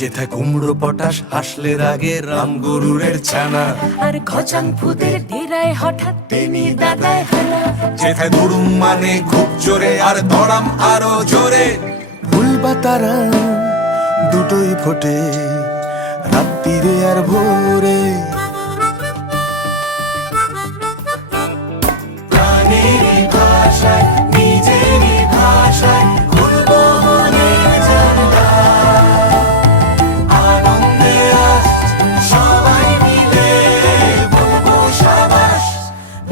যেথা কুমড়ো পটাশ হাসলে রাগে রাম গরুরের ছানা, আর খচাং ফুদের ডেরায় হঠাৎ তিনি দাদায় হানা। যেথায় দুরুম মানে খুব জোরে আর দড়াম আরো জোরে। ফুল বা তারা দুটোই ফোটে রাত্রিরে আর ভোরে। প্রাণেরই ভাষায় নিজেরই ভাষায় খুলবো মনের জানলা। আনন্দে আজ সবাই মিলে বলবো সাবাস,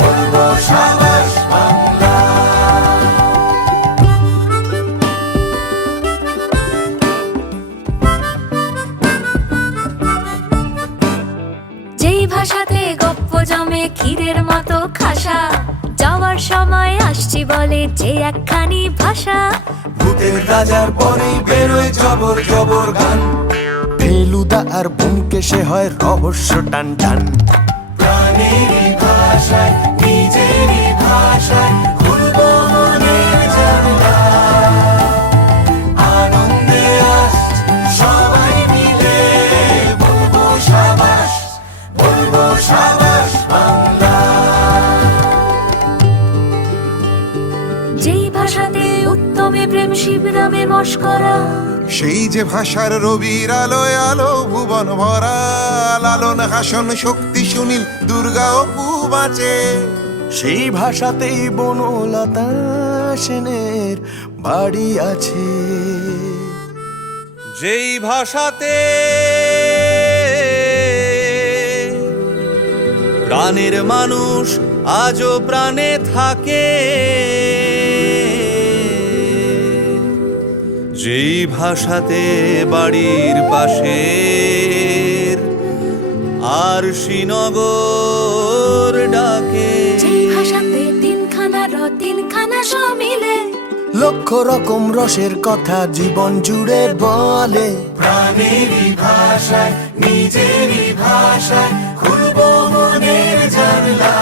বলবো সাবাস বাংলা। যেই ভাষাতে গপ্প জমে ক্ষীরের মতো খাসা, যাওয়ার সময় আসছি বলে যে একখানি ভাষা। ভূতের রাজার পরেই বেরোয় জবর জবর গান। ফেলুদা আর ব্যোমকেশে হয় রহস্য টান টান। প্রাণেরই ভাষায় নিজেরই ভাষায় খুলবো মনের জানলা। আনন্দে আজ সবাই মিলে বলবো সাবাস, বলবো সাবাস বাংলা। যেই ভাষাতে উত্তমে প্রেম শিবরামে মস্করা, সেই যে ভাষার রবির আলোয় আলো ভুবন ভরা। লালন হাসন শক্তি সুনীল দুর্গা অপু বাঁচে। সেই ভাষাতেই বনলতা সেনের বাড়ি আছে। যেই ভাষাতে প্রাণের মানুষ আজও প্রাণে থাকে, যেই ভাষাতে বাড়ির পাশের আর শ্রীনগর ডাকে। যেই ভাষাতে তিনখানা সমিলে, লক্ষ রকম রসের কথা জীবন জুড়ে বলে। প্রাণেরই ভাষায় নিজেরই ভাষায় খুলবো মনের জানলা।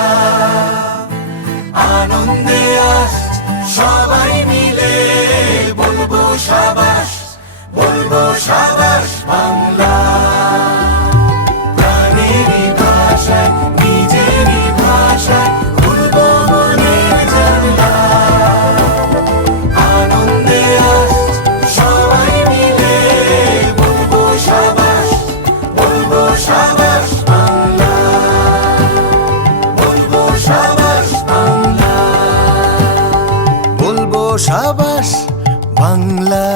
আনন্দে আজ সবাই মিলে বলবো সাবাস, বলবো সাবাস বাংলা। প্রাণেরই ভাষায় নিজেরই ভাষায় খুলবো মনের জানলা। আনন্দে আজ সবাই মিলে বলবো সাবাস, বলবো সাবাস বাংলা, বলবো সাবাস বাংলা, বলবো সাবাস বাংলা।